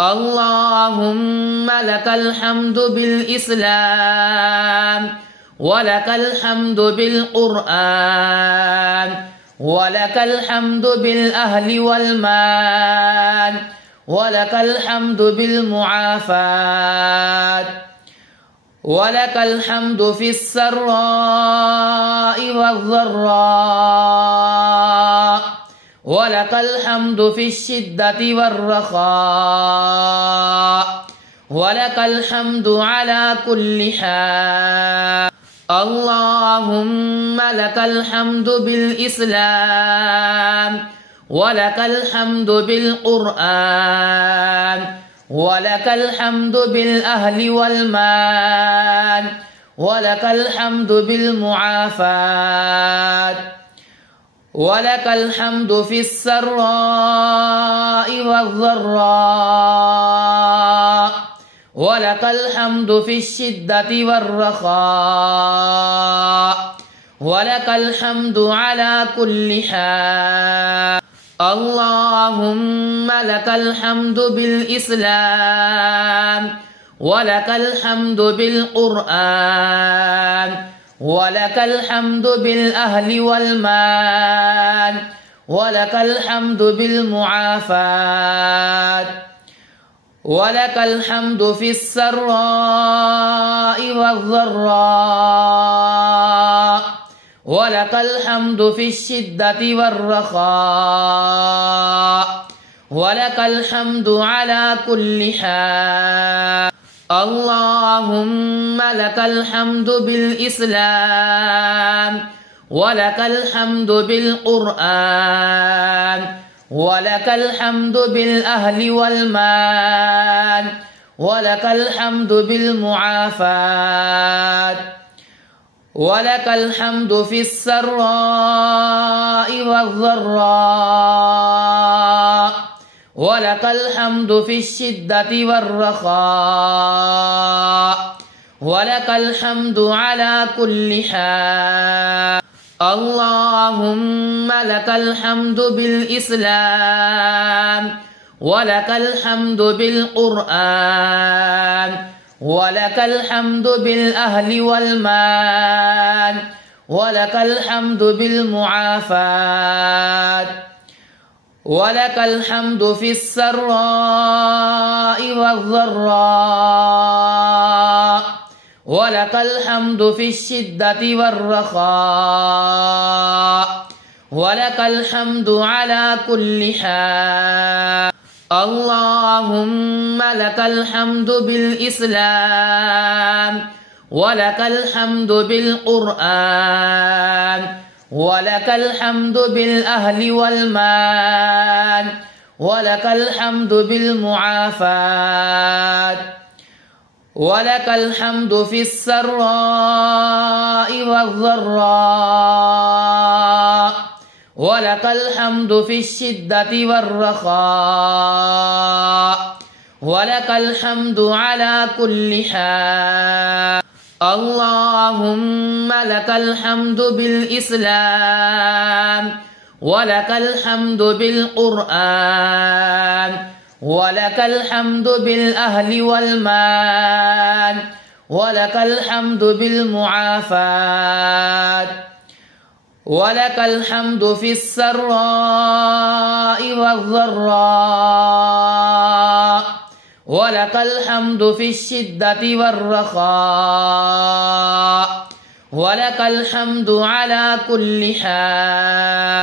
اللهم لك الحمد بالإسلام، ولك الحمد بالقرآن، ولك الحمد بالأهل والمال، ولك الحمد بالمعافاة، ولك الحمد في السراء والضراء، ولك الحمد في الشدة والرخاء، ولك الحمد على كل حال. اللهم لك الحمد بالإسلام، ولك الحمد بالقرآن، ولك الحمد بالأهل والمال، ولك الحمد بالمعافاة، ولك الحمد في السراء والضراء، ولك الحمد في الشدة والرخاء، ولك الحمد على كل حال. اللهم لك الحمد بالإسلام، ولك الحمد بالقرآن، ولك الحمد بالأهل والمال، ولك الحمد بالمعافاة، ولك الحمد في السراء والضراء، ولك الحمد في الشدة والرخاء، ولك الحمد على كل حال. اللهم لك الحمد بالإسلام، ولك الحمد بالقرآن، ولك الحمد بالأهل والمال، ولك الحمد بالمعافاة، ولك الحمد في السراء والضراء، ولك الحمد في الشدة والرخاء، ولك الحمد على كل حال. اللهم لك الحمد بالإسلام، ولك الحمد بالقرآن، ولك الحمد بالأهل والمال، ولك الحمد بالمعافاة، ولك الحمد في السراء والضراء، ولك الحمد في الشدة والرخاء، ولك الحمد على كل حال. اللهم لك الحمد بالإسلام، ولك الحمد بالقرآن، ولك الحمد بالأهل والمال، ولك الحمد بالمعافاة، ولك الحمد في السراء والضراء، ولك الحمد في الشدة والرخاء، ولك الحمد على كل حال. اللهم لك الحمد بالإسلام، ولك الحمد بالقرآن، ولك الحمد بالأهل والمال، ولك الحمد بالمعافاة، ولك الحمد في السراء والضراء، ولك الحمد في الشدة والرخاء، ولك الحمد على كل حال.